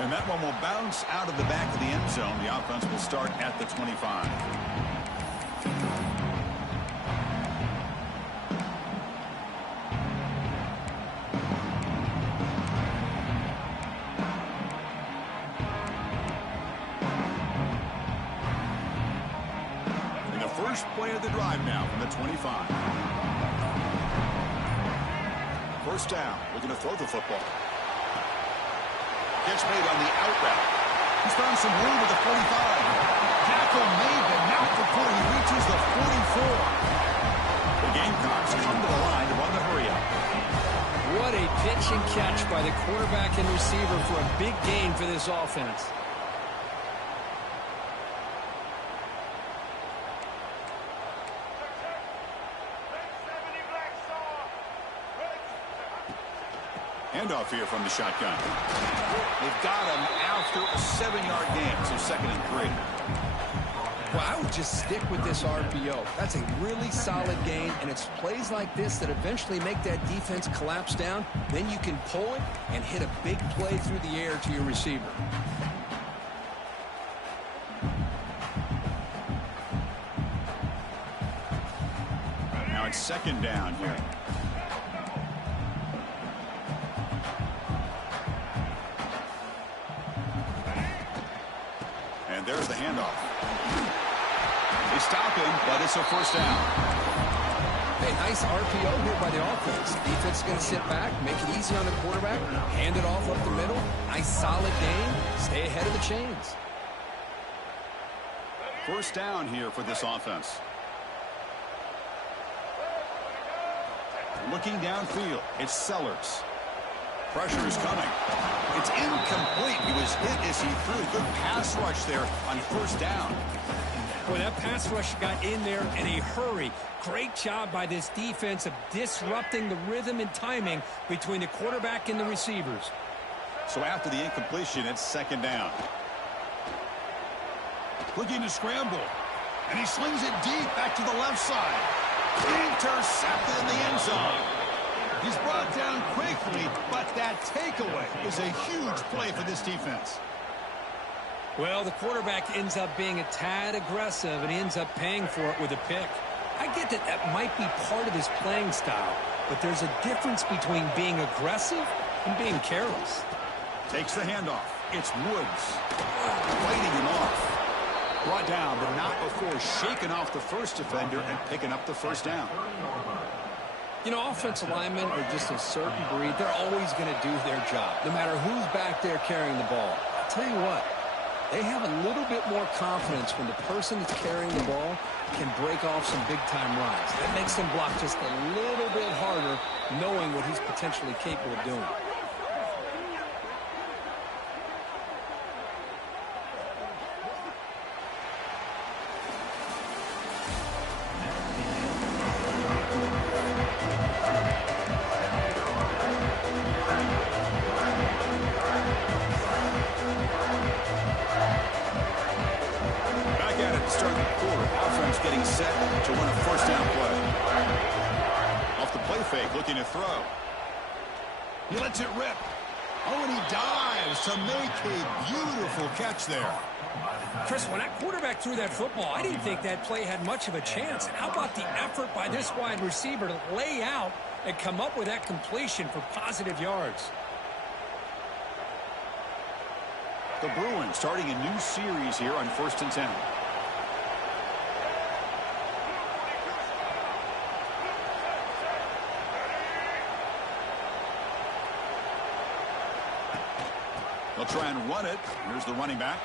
And that one will bounce out of the back of the end zone. The offense will start at the 25. first play of the drive now from the 25. First down, looking to throw the football. Catch made on the out route. He's found some room at the 45. Tackle made, but not before he reaches the 44. The Gamecocks come to the line to run the hurry-up. What a pitch and catch by the quarterback and receiver for a big gain for this offense. Handoff here from the shotgun. They've got him after a 7-yard gain, so 2nd and 3. Well, I would just stick with this RPO. That's a really solid gain, and it's plays like this that eventually make that defense collapse down. Then you can pull it and hit a big play through the air to your receiver. Now it's 2nd down here. And there's the handoff. They stop him, but it's a first down. Hey, nice RPO here by the offense. Defense is going to sit back, make it easy on the quarterback, hand it off up the middle. Nice solid gain. Stay ahead of the chains. First down here for this offense. Looking downfield, it's Sellers. Pressure is coming. It's incomplete. He was hit as he threw. Good pass rush there on first down. Boy, that pass rush got in there in a hurry. Great job by this defense of disrupting the rhythm and timing between the quarterback and the receivers. So after the incompletion, it's 2nd down. Looking to scramble. And he slings it deep back to the left side. Intercepted in the end zone. He's brought down quickly, but that takeaway is a huge play for this defense. Well, the quarterback ends up being a tad aggressive and ends up paying for it with a pick. I get that that might be part of his playing style, but there's a difference between being aggressive and being careless. Takes the handoff. It's Woods. Fighting him off. Brought down, but not before shaking off the first defender and picking up the first down. You know, offensive linemen are just a certain breed. They're always going to do their job, no matter who's back there carrying the ball. I'll tell you what, they have a little bit more confidence when the person that's carrying the ball can break off some big-time runs. That makes them block just a little bit harder, knowing what he's potentially capable of doing. Getting set to run a first down play. Off the play fake, looking to throw. He lets it rip. Oh, and he dives to make a beautiful catch there. Chris, when that quarterback threw that football, I didn't think that play had much of a chance. And how about the effort by this wide receiver to lay out and come up with that completion for positive yards? The Bruins starting a new series here on 1st and 10. They'll try and run it. Here's the running back.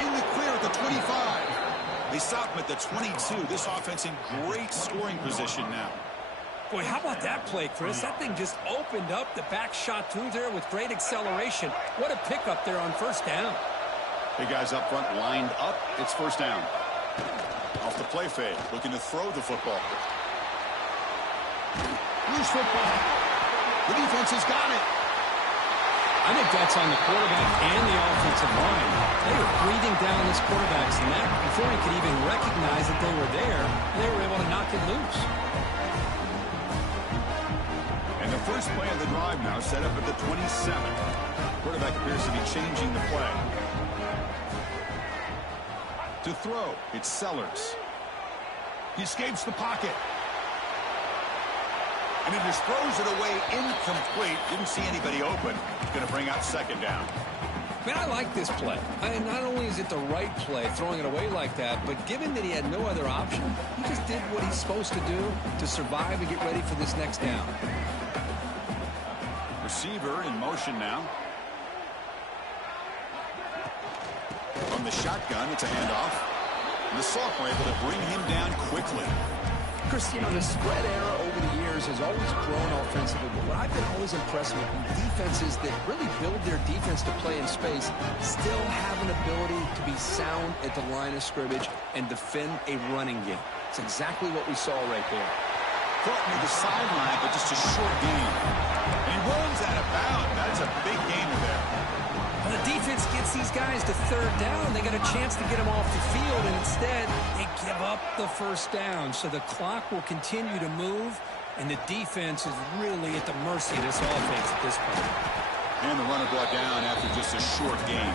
In the clear at the 25. They stop him at the 22. This offense in great scoring position now. Boy, how about that play, Chris? That thing just opened up. The back shot through there with great acceleration. What a pickup there on first down. Big guys up front lined up. It's first down. Off the play fake. Looking to throw the football. Loose football. The defense has got it. I think that's on the quarterback and the offensive line. They were breathing down this quarterback's neck before he could even recognize that they were there. They were able to knock it loose. And the first play of the drive now set up at the 27. Quarterback appears to be changing the play. To throw, it's Sellers. He escapes the pocket. And he just throws it away incomplete. Didn't see anybody open. He's going to bring out 2nd down. Man, I like this play. Not only is it the right play, throwing it away like that, but given that he had no other option, he just did what he's supposed to do to survive and get ready for this next down. Receiver in motion now. From the shotgun, it's a handoff. And the sophomore able to bring him down quickly. Chris, you know, the spread era over the years has always grown offensively, but what I've been always impressed with defenses that really build their defense to play in space still have an ability to be sound at the line of scrimmage and defend a running game. It's exactly what we saw right there. Caught near the sideline, but just a short gain. And he rolls out of bounds. That's a big gainer there. Well, the defense gets these guys to third down. They got a chance to get them off the field, and instead they give up the first down. So the clock will continue to move, and the defense is really at the mercy of this offense at this point. And the runner brought down after just a short gain.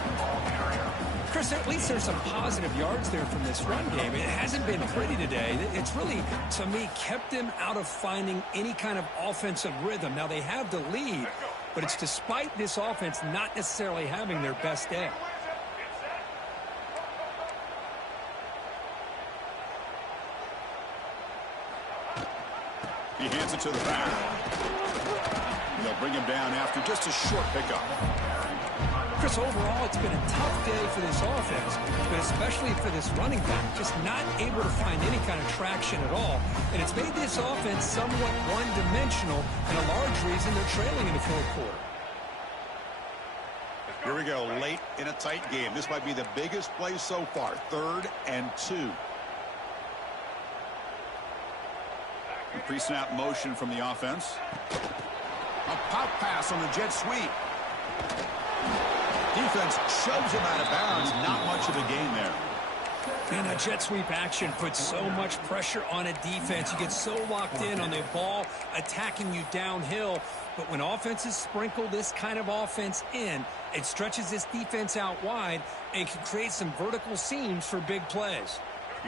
Chris, at least there's some positive yards there from this run game. It hasn't been pretty today. It's really, to me, kept them out of finding any kind of offensive rhythm. Now, they have the lead, but it's despite this offense not necessarily having their best day. He hands it to the back. They'll bring him down after just a short pickup. Chris, overall, it's been a tough day for this offense, but especially for this running back, just not able to find any kind of traction at all. And it's made this offense somewhat one-dimensional, and a large reason they're trailing in the fourth quarter. Here we go, late in a tight game. This might be the biggest play so far, 3rd and 2. Pre-snap motion from the offense. A pop pass on the jet sweep. Defense shoves him out of bounds. Not much of a gain there. And a jet sweep action puts so much pressure on a defense. You get so locked in on the ball attacking you downhill. But when offenses sprinkle this kind of offense in, it stretches this defense out wide and can create some vertical seams for big plays.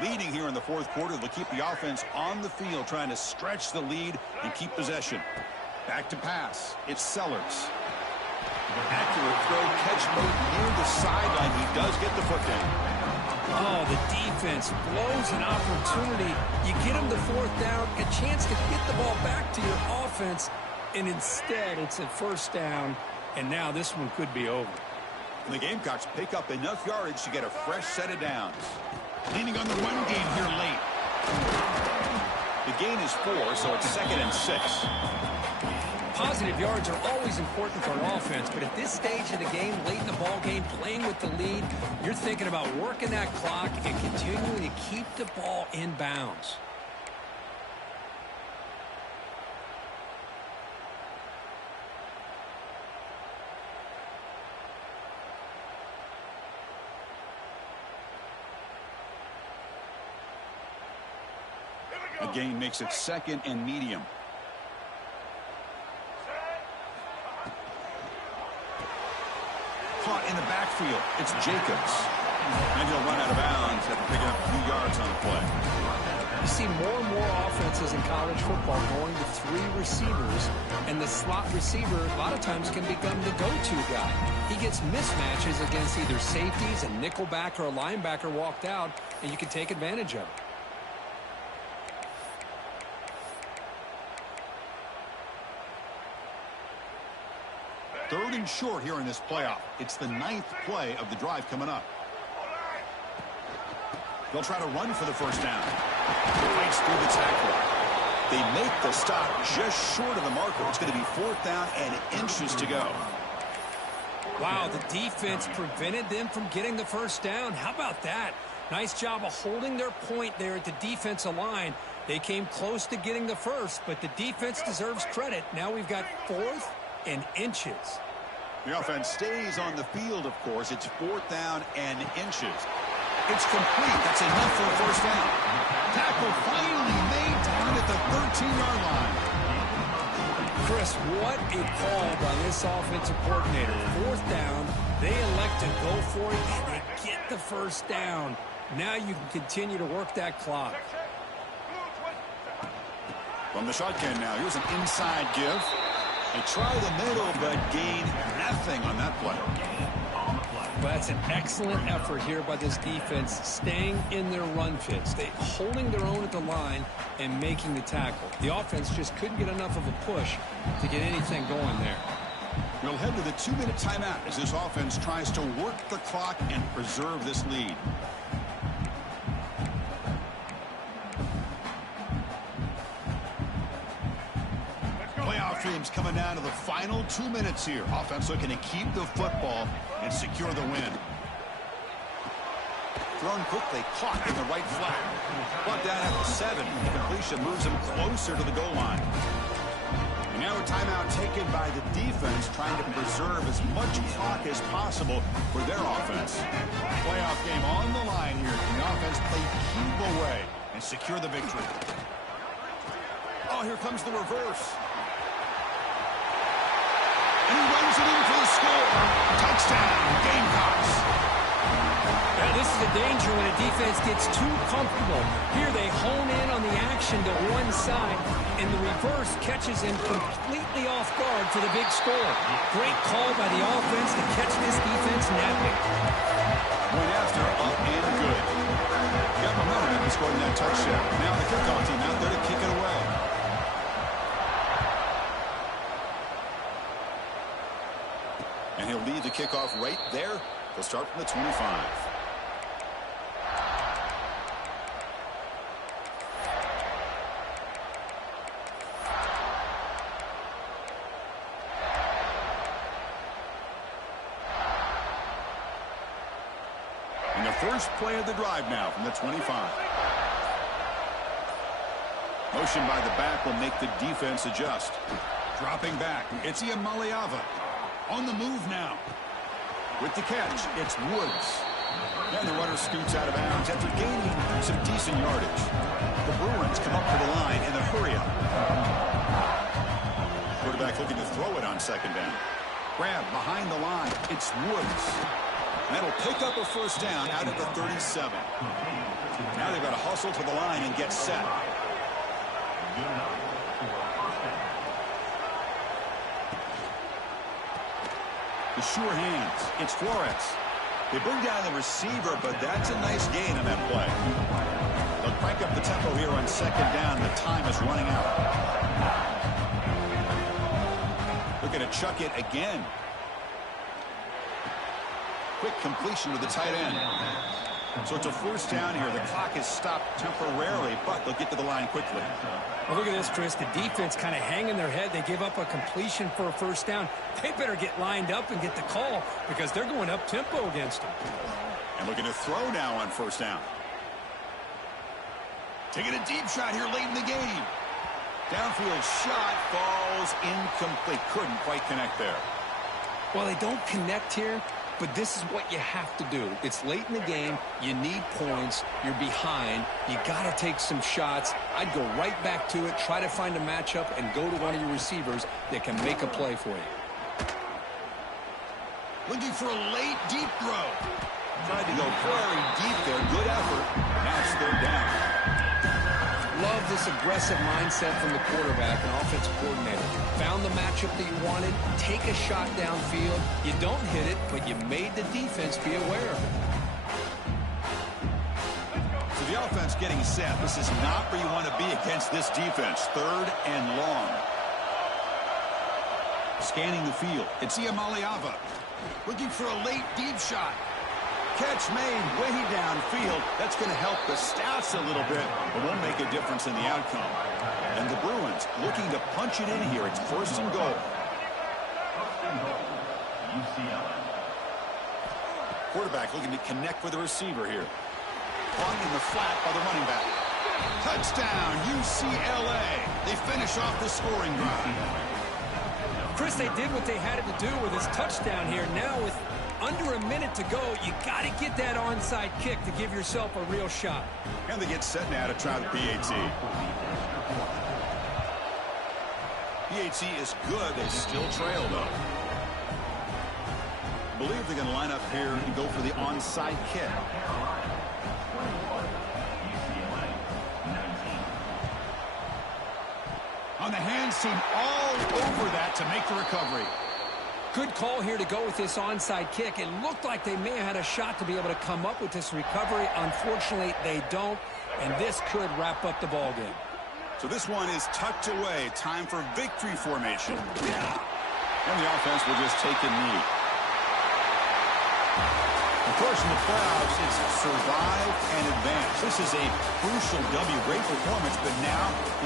Leading here in the fourth quarter, they'll keep the offense on the field, trying to stretch the lead and keep possession. Back to pass. It's Sellers. Accurate throw, catch mode near the sideline. He does get the foot down. Oh, the defense blows an opportunity. You get him the fourth down, a chance to get the ball back to your offense, and instead it's a first down, and now this one could be over. And the Gamecocks pick up enough yardage to get a fresh set of downs. Leaning on the run game here late. The gain is 4, so it's 2nd and 6. Positive yards are always important for an offense, but at this stage of the game, late in the ball game, playing with the lead, you're thinking about working that clock and continuing to keep the ball in bounds. The gain makes it 2nd and medium. Caught in the backfield. It's Jacobs. And he'll run out of bounds after picking up a few yards on the play. You see more and more offenses in college football going to 3 receivers, and the slot receiver a lot of times can become the go-to guy. He gets mismatches against either safeties, a nickelback, or a linebacker walked out, and you can take advantage of it. Third and short here in this playoff. It's the 9th play of the drive coming up. They'll try to run for the first down. Fights through the tackle. They make the stop just short of the marker. It's going to be 4th down and inches to go. Wow, the defense prevented them from getting the first down. How about that? Nice job of holding their point there at the defensive line. They came close to getting the first, but the defense deserves credit. Now we've got 4th and inches. The offense stays on the field, of course. It's 4th down and inches. It's complete. That's enough for a first down. Tackle finally made down at the 13-yard line. Chris, what a call by this offensive coordinator. 4th down, they elect to go for it, and they get the first down. Now you can continue to work that clock. From the shotgun now, here's an inside give. They try the middle, but gain nothing on that play. Well, that's an excellent effort here by this defense, staying in their run fits. They holding their own at the line and making the tackle. The offense just couldn't get enough of a push to get anything going there. We'll head to the 2-minute timeout as this offense tries to work the clock and preserve this lead. Playoff dreams coming down to the final 2 minutes here. Offense looking to keep the football and secure the win. Thrown quickly, caught in the right flat. Brought down at the 7. The completion moves him closer to the goal line. And now a timeout taken by the defense, trying to preserve as much clock as possible for their offense. Playoff game on the line here. Can the offense play keep away and secure the victory? Oh, here comes the reverse. And he runs it in for the score. Touchdown, Gamecocks. Now, this is a danger when a defense gets too comfortable. Here they hone in on the action to one side, and the reverse catches him completely off guard for the big score. Great call by the offense to catch this defense napping. Point after, up and good. Got momentum after scoring that touchdown. Now the kickoff team out there to kick it away. And he'll lead the kickoff right there. They'll start from the 25. And the first play of the drive now from the 25. Motion by the back will make the defense adjust. Dropping back, it's Iamaleava. On the move now. With the catch, it's Woods. And the runner scoots out of bounds after gaining some decent yardage. The Bruins come up to the line in a hurry-up. Quarterback looking to throw it on second down. Grab behind the line. It's Woods. That'll pick up a first down out at the 37. Now they've got to hustle to the line and get set. The sure hands. It's Flores. They bring down the receiver, but that's a nice gain on that play. They'll crank up the tempo here on second down. The time is running out. Looking to chuck it again. Quick completion to the tight end. So it's a first down here. The clock is stopped temporarily, but they'll get to the line quickly. Well, look at this, Chris. The defense kind of hanging their head. They give up a completion for a first down. They better get lined up and get the call because they're going up tempo against them. And looking to throw now on first down. Taking a deep shot here late in the game. Downfield shot falls incomplete. Couldn't quite connect there. Well, they don't connect here, but this is what you have to do. It's late in the game. You need points. You're behind. You got to take some shots. I'd go right back to it, try to find a matchup, and go to one of your receivers that can make a play for you. Looking for a late, deep throw. Tried to go very deep there. Good effort. Now it's third down. Love this aggressive mindset from the quarterback and offensive coordinator. Found the matchup that you wanted. Take a shot downfield. You don't hit it, but you made the defense be aware of it. So the offense getting set. This is not where you want to be against this defense. Third and long. Scanning the field. It's Iamaleava. Looking for a late, deep shot. Catch made way downfield. That's going to help the stats a little bit, but won't make a difference in the outcome. And the Bruins looking to punch it in here. It's first and goal. UCLA. Quarterback looking to connect with the receiver here. Caught in the flat by the running back. Touchdown, UCLA. They finish off the scoring drive. Chris, they did what they had to do with this touchdown here. Now with under a minute to go, you got to get that onside kick to give yourself a real shot. And they get set now to try the PAT. PAT is good. They still trail, though. I believe they're going to line up here and go for the onside kick. On the hands team all over that to make the recovery. Good call here to go with this onside kick. It looked like they may have had a shot to be able to come up with this recovery. Unfortunately, they don't, and this could wrap up the ball game. So this one is tucked away. Time for victory formation. And the offense will just take a knee. Of course, in the playoffs, it's survive and advance. This is a crucial W. Great performance, but now the